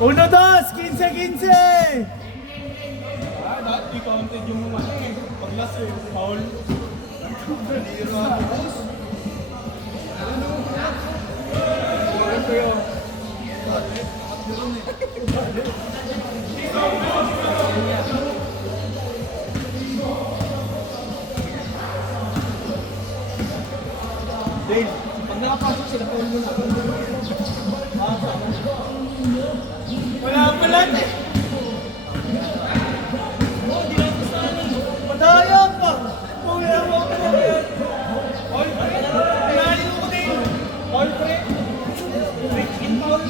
Uno, dos, 15-15! Ah, dahil di counted yung mga pag-last eh, foul. Naliro ako, boss. Ito yun. Dale, pag nakapasok sila, foul mo na. Wala pa lang eh. Madaya pa! Kuya mo ako na yan. All pre. Pinalin mo din. All pre. Wicked foul.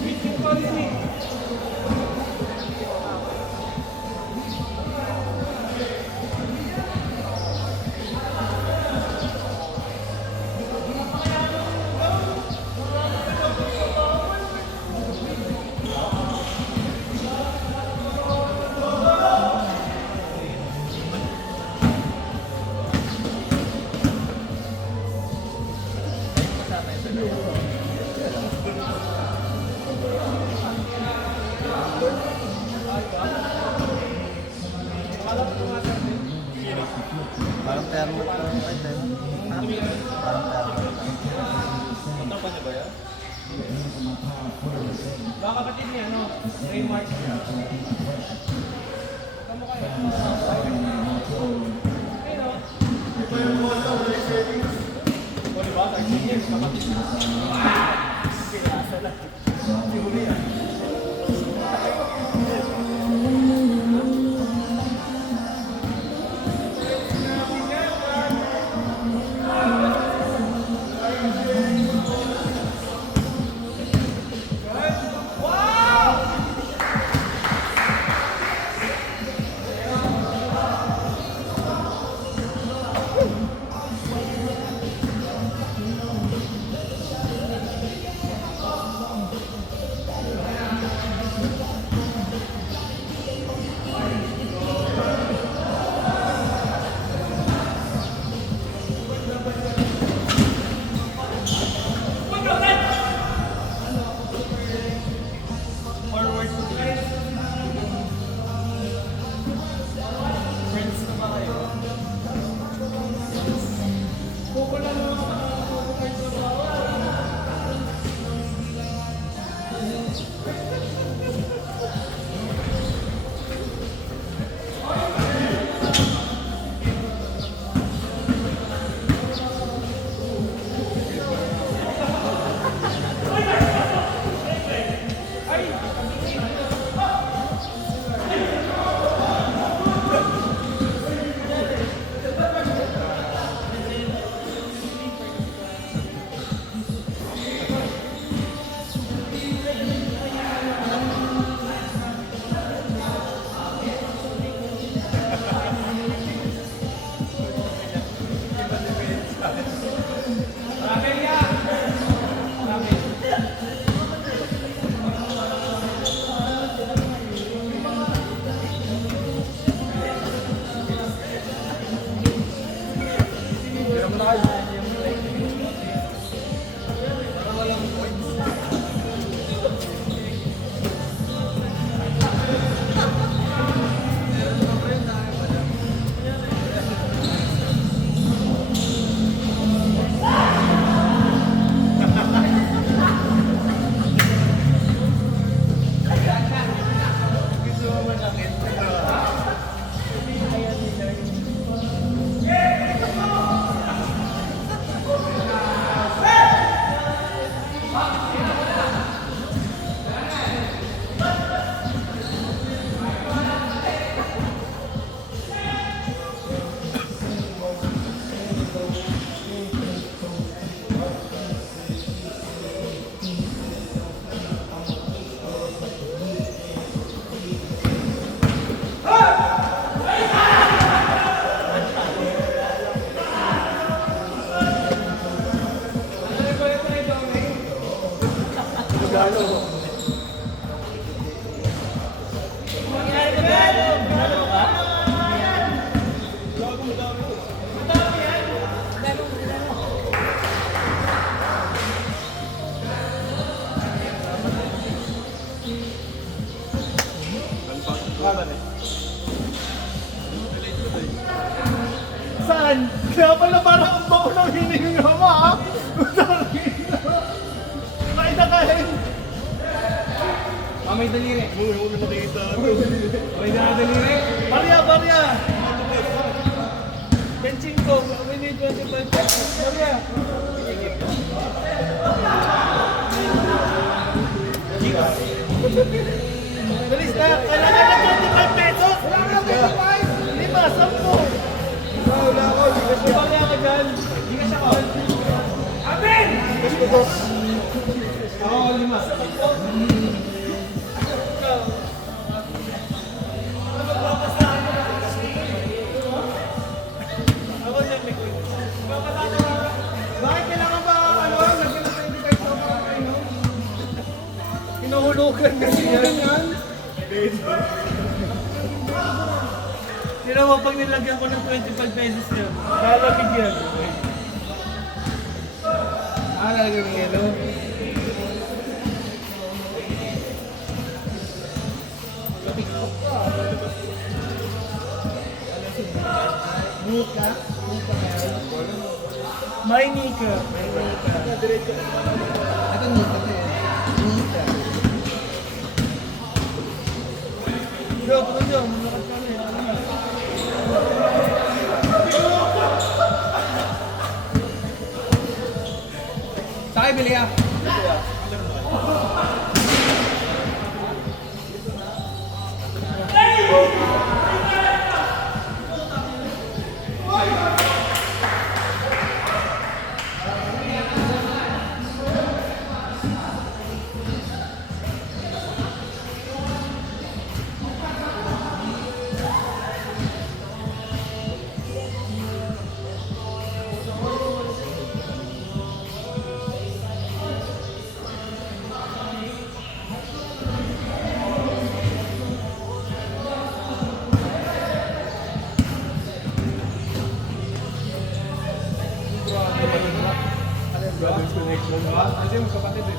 Wicked foul yun eh. Parang permit pa rin kahit eh. Parang permit. Punta pa niya ba yan? Baka kapatid niya, no? Raymart. Kamu kayo? Ayun, no? O, diba? 13 years, kapatid niya. Pinasa lang. Siguro yan. Forward to the left. Friends na ba kayo? Kukula mo sa friends na ba? yan. Kaya pala parang ang bago ng hininga mo, ha? Bakit na kain? May daliri. Huwag na makikita. May daliri. Barya! Benching ko, we need 25 pesos. Barya! Bilis na! Kailangan na 25 pesos! Wala na 25! 5, 10! Wala ako! Barya ka dyan! Hindi ka siya call. Amen! Oo, 5. Ako dyan, may kuya. Bakit kailangan ba, lagyan ng 25 sa mga kayo? Hinuhulugan kasi yan. Tira mo, pag nilagyan ko ng 25 pesos yan, lalapig yan. Lalagyan ng yelo. May nika. Ito Nika to eh. Nika. Bro, puro dyan. Malakas ka na eh. Sa akin, bili ah. Brothers connection. Kasi magkapatid eh.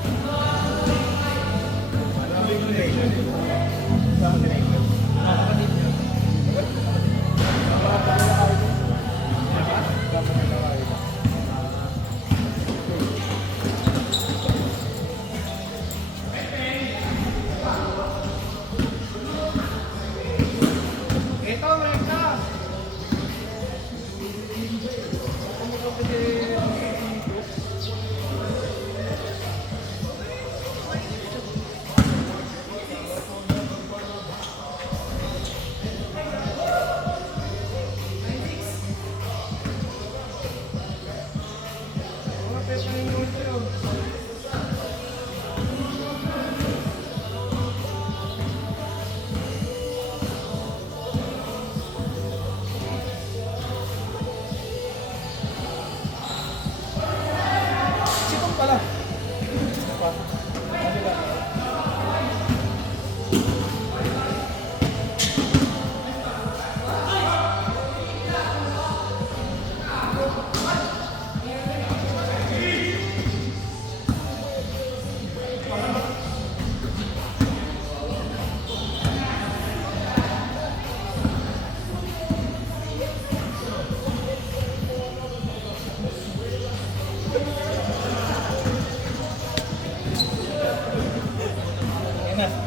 Big connection. Kapatid niya. Ito, rekta. Sikong pala.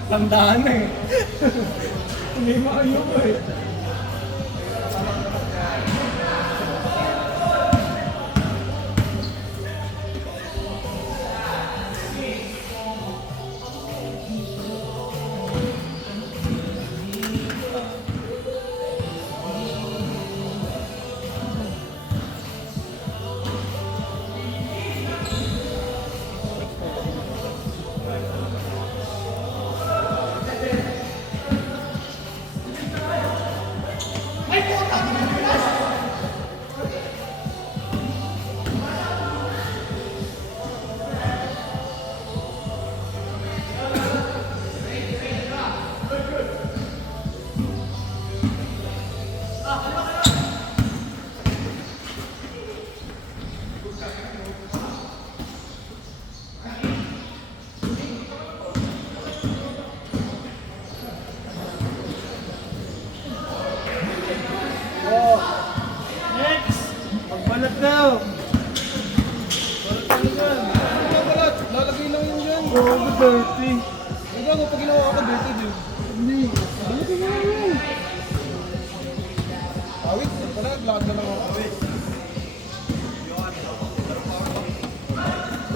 Tandaan na eh. Hindi makayo ko eh. Balat daw. Balat, lalagay lang yun dyan. Oo, dirty. Ay, gago, pag ginawa ko, dirty din. Hindi. Balat na yun. Awit, tara, lakad na lang ako.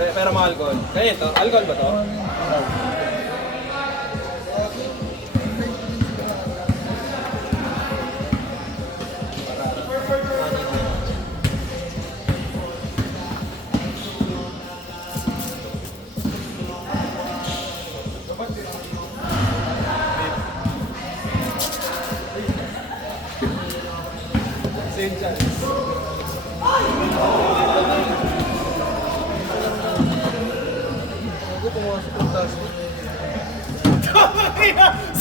Pero mga alcohol. Kaya ito, alcohol ba to?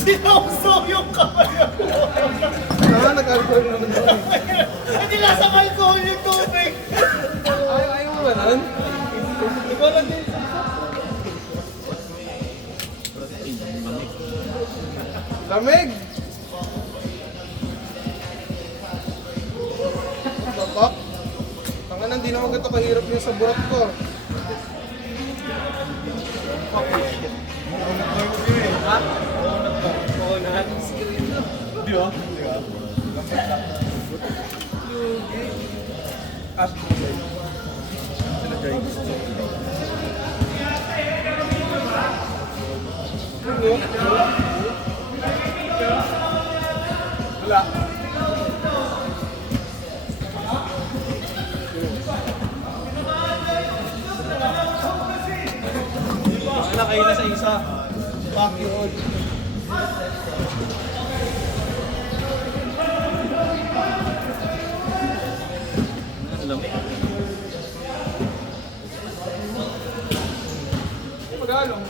Sinausaw yung kamay mo. Nag-alcohol naman ako. Hindi nasa alcohol yung tubig. Ayaw mo ba nun? Ikaw lang din. Lamig! Bapak? Tangan, hindi naman ganito kahirap yung sa buhat ko. Di ba? Wala. Wala kayo na sa isa. Fuck you all. Magalong.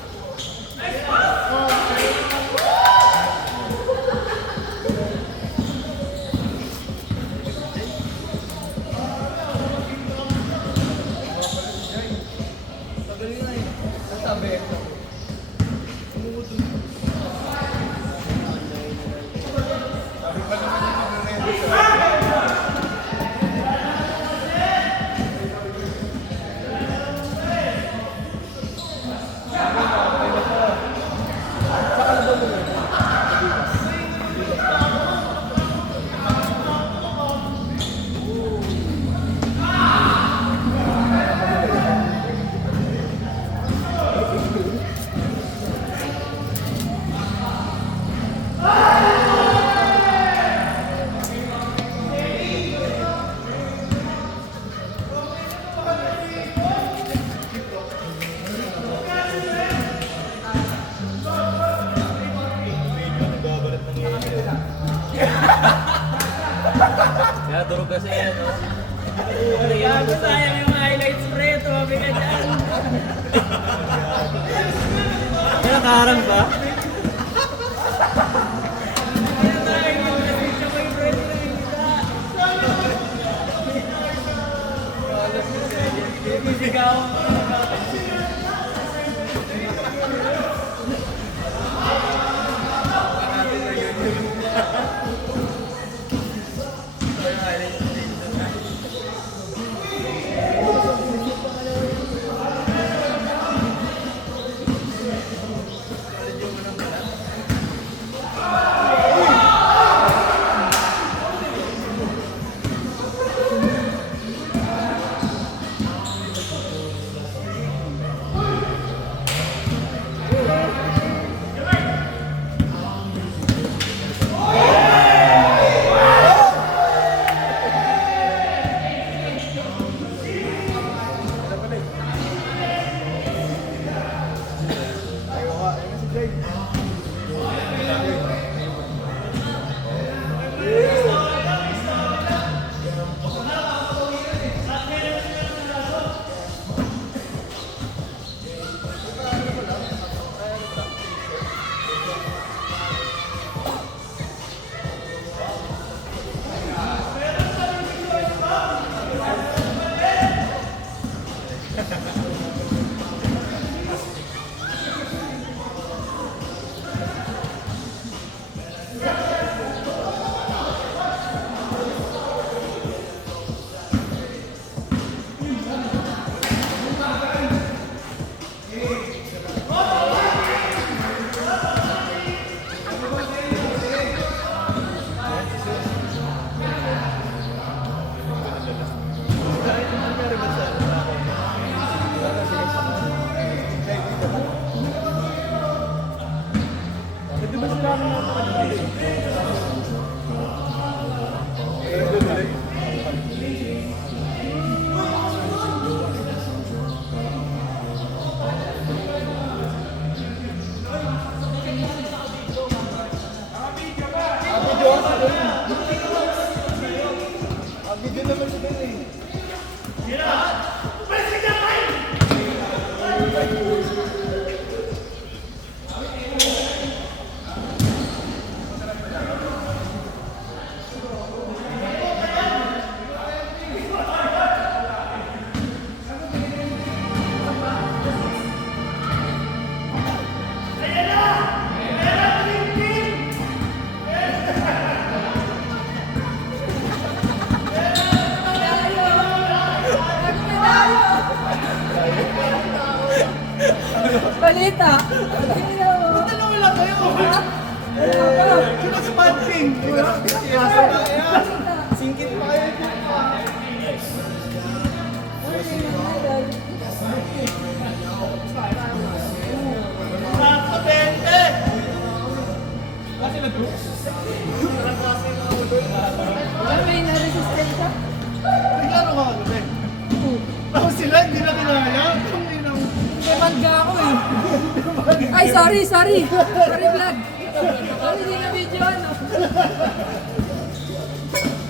Kaya durog kasi yan, no? Gago, sayang yung highlights, pre. Tumabi ka dyan. Kaya nakaharang ba? kita. Dalawa lang kayo. Sino si Panting? Singkit pa kayo. Sakto, 20. Kasi na to? Ano may na-resistensya? Tingnan mo kagabi. Tapos sila, hindi na kinaya. Demanda ako eh. Ay, sorry. Sorry, vlog. Sorry, hindi na video ano.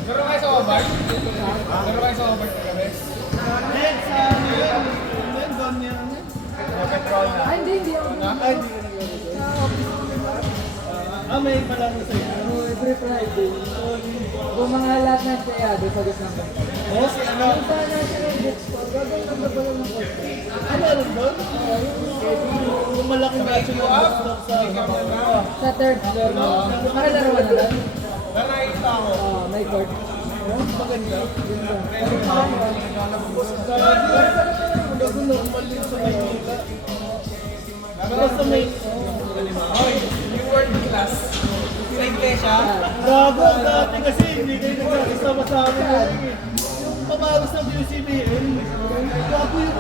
Meron kayo sa Hobart? Meron kayo sa Hobart kagabi? Then, sa ano yun? Then, doon yan. Petrol na. Ay, hindi ako. Ay, hindi ka Sa office. may palaro sa'yo. Ano, every Friday. Kung mga lahat ng sayado, sagot ng bangka. Oh, si ano? Yung sa National Bookstore, gagawin ng babalo ng konti. Ano alam doon? Yung malaking national bookstore sa... Sa third floor. Makalarawan na lang. Nakakita ako. May court. Maganda. Bago normal yun sa Maynila. Pero sa may... Hoy, yung world class. Sa iglesia. Bago, dati kasi hindi kayo nagsasama sa amin. Yung pamagos ng PCBL, bago yung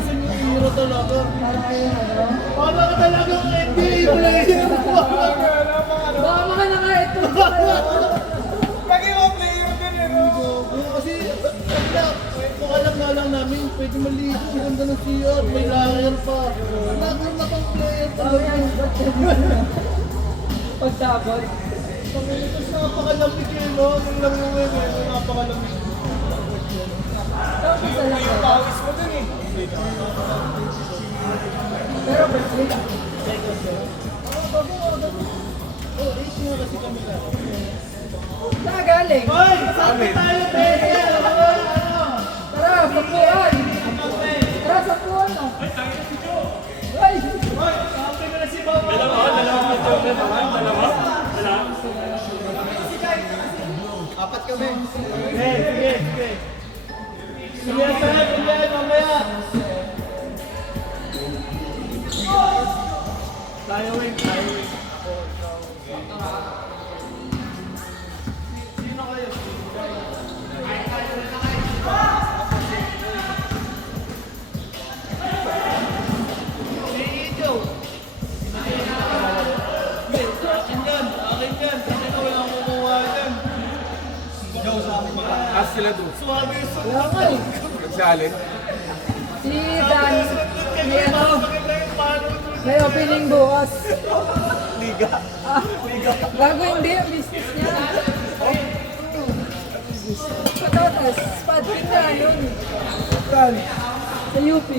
sa inyo hero talaga. Parang kayo ano. Para ka talagang NBA player. Baka mga naka ito. Lagi mo player din eh, no? Kasi, kung alam na lang namin, pwede maligo, maganda ng CR, may lager pa. Lager na pang player talaga. Pagtabot. Tapos napakalamig yun, no? Nung nangunguwi mo yun, napakalamig. Tapos isa lang Yung ito. pawis mo dun eh. Pero birthday. Oh, 8 nga kasi kami lang. Saan galing? Hoy! Sabi tayo, pwede! Ano? Tara, sapuan. Tara, sapuan o. Ay! Hoy! Sabi ko na si Mama. Apat kami. Sige, sige, sige. Sige, tayo, sige, mamaya. Tayo win, tayo win. Sino kayo? Si Joe. Hindi, akin yan. Akin yan. Akin na wala akong kukuha yan. Ikaw sa akin mga. As sila doon. Suwabe yung sunod. Wala ko eh. Nagsalin. Si Dan, may ano, may opening bukas. Liga. Gago hindi, ang business niya. Patatas, spadking na yun. Sa UP.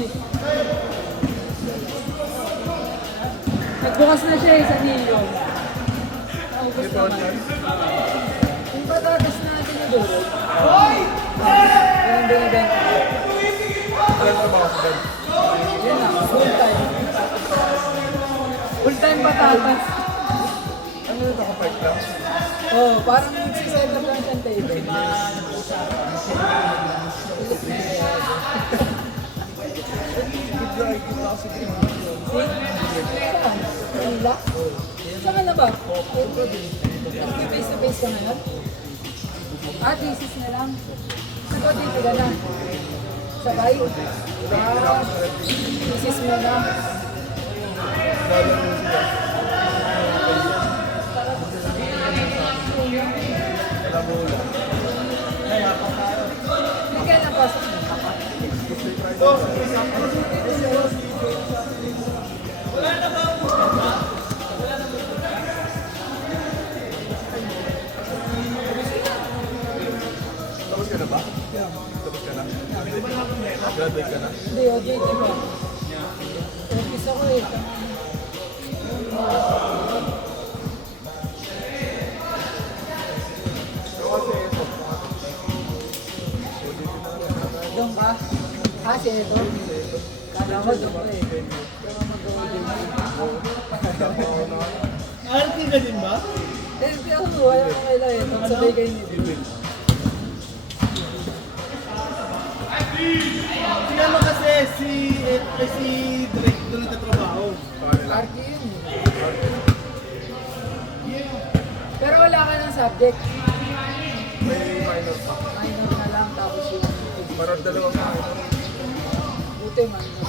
Nagbukas na siya eh, sa Nilo. August naman. Yung patatas na tinidoro. Yung binibenta. Yun lang, full time. Full time patatas. Ano yung nakapark lang? Oh, parang nagsiset up lang siyang table. Saan? Manila? Saan ka na ba? Face to face ka ngayon? Ah, thesis na lang. Nag-audit ka na. Sabay? Ah, thesis mo na. Hindi ka napasok mo. Tapos ka na ba? Tapos ka na? Graduate ka na? Hindi, OJT ba? Office ako eh. Doon ka? Ah, si Edo? Kala ko doon ka eh. Kaya mag-OJT. RT ka din ba? Eh, hindi ako wala ko kaila eh. Sabay kayo ni Edo. Sino kasi si Drake. doon nagtatrabaho. RQ yun. Pero wala ka ng subject. May minor pa. Minor na lang, tapos yung Parang dalawang minor. buti minor.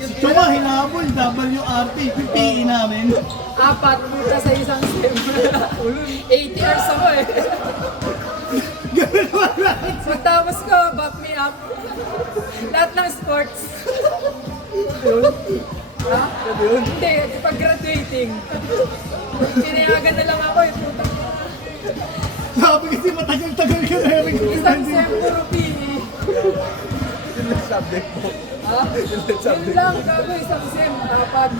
Si Chuma, hinabol, WRP, PPE namin. 4 puta sa isang sem. 80 hours ako eh. Pagtapos ko, back me up. Lahat ng sports. Ha? Hindi, pag graduating. Pinayagan na lang ako eh, puta. Sabi kasi matagal-tagal ka na rin. Isang sem, puro PE. Yun lang subject mo. Ha? Yun lang, gago, isang sem, 4.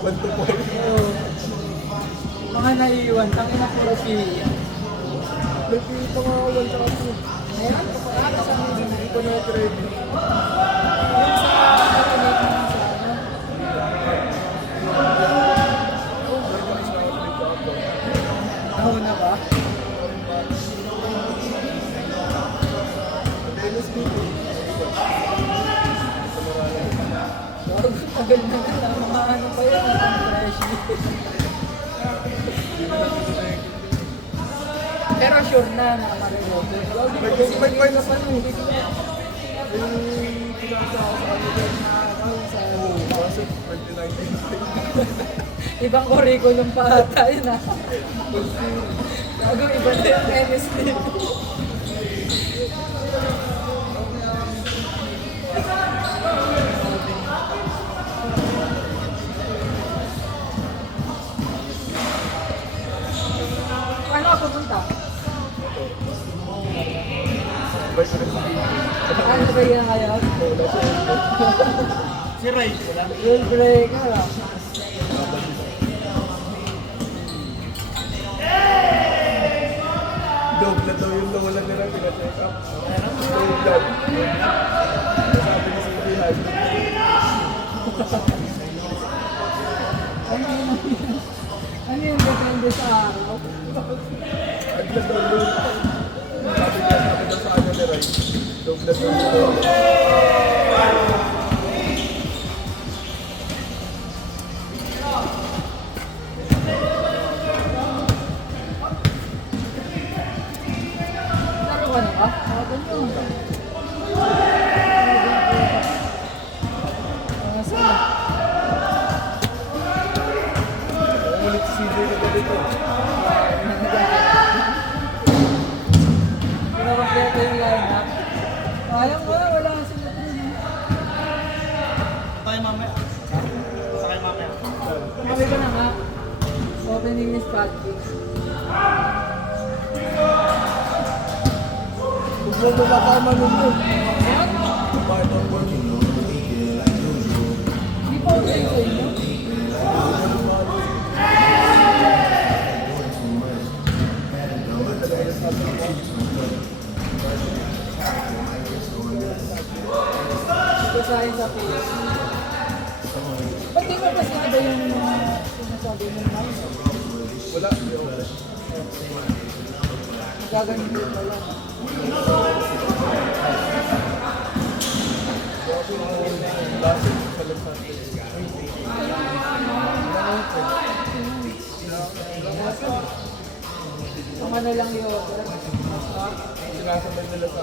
1 to 4. Oo. Mga naiiwan, tangin na puro PE. Nagpito nga ako 1 tsaka 2. Ayan, kasama yun. Hindi ko na-trade. Yung sa alternate naman sa ano. Ako na ba? Wag, tagal na ka. Mga ano pa yun, ang fresh. Pero sure na nakamareloto. May na pa nun. Hindi ko na. Yung pinasa ako sa kanila. Oo, kasi 2019. Ibang curriculum pa ata yun ah. Gago, iba na yung chemistry. Paano ka pupunta? Ano ba yan ngayon? Si Ray, wala. Rule breaker ah. Dog na daw yung nawalan nila pina-check up. Dog blood. Sabi ni Cindy Hyde. Ano yung depende sa araw? Agad daw yun. Sabi daw sa kanya ni Ray. Dog blood daw yun. Laro ka na ba? Ganyan. Sana. Ulit si CJ na ganito. Pinakompleto yung lineup. Ayaw mo na, wala kasi na Tayo mamaya. Sakay mamaya. Sabi ko na nga, opening is Patrick. Huwag mo makama nun yun. Ayan, Bakit ang work? di pa okay sa inyo. Kasahin sa PS. Ba't di mo kasi iba yung sinasabi mo naman? Wala. Gaganito pa yan. Lasing sa lansan. Kung ano lang yung order. Sinasabay nila sa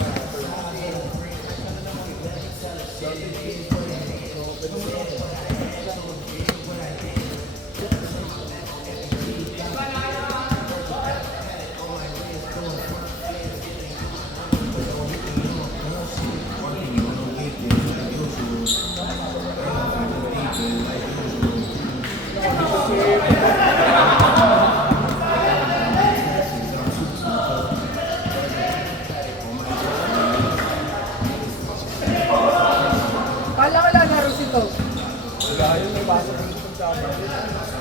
Kala ko lang laro si Tog. wala yun. May pasok ng isang tama.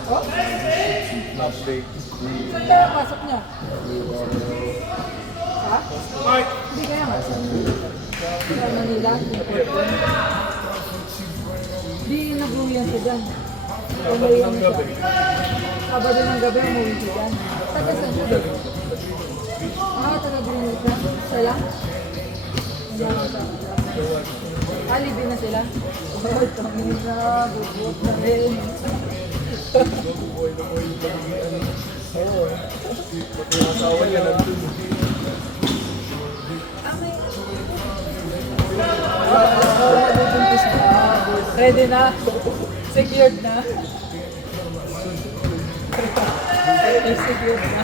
Oh? Update. Saan kaya pasok niya? Ha? Hindi kaya nga. Sa Manila? Hindi nag-uwihan siya dyan. Umuwi Ng siya. gabi. Sabado ng gabi umuwi siya dyan. Taga saan siya doon? Taga Greenwood na? Siya lang? Wala na siya. Libre na sila? Oh, tangin na, bubot na rin. Pati yung asawa niya nandun. Ready na? Secured na? Secured na.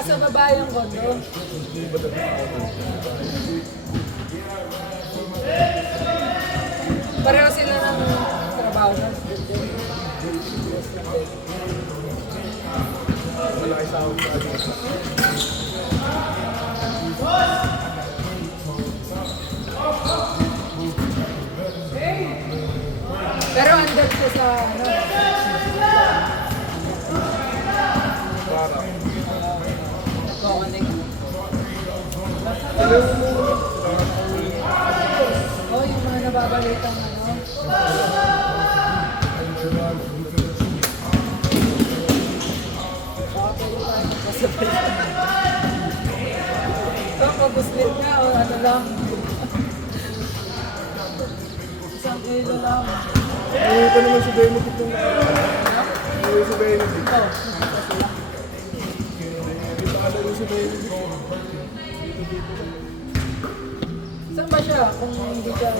Sa baba yung kondo. Pareho sila ng trabaho na. Malaki sahod sa akin. Pero andun siya sa ano. Nagkoconnect. Oh, yung mga nababalitang ano. Ito, pabuslit nga o ano lang. Isang kilo lang. Uwi pa naman si Benedict ng uwi si Benedict. Ito. Dito ka na rin si Benedict. Saan ba siya? Kung hindi siya...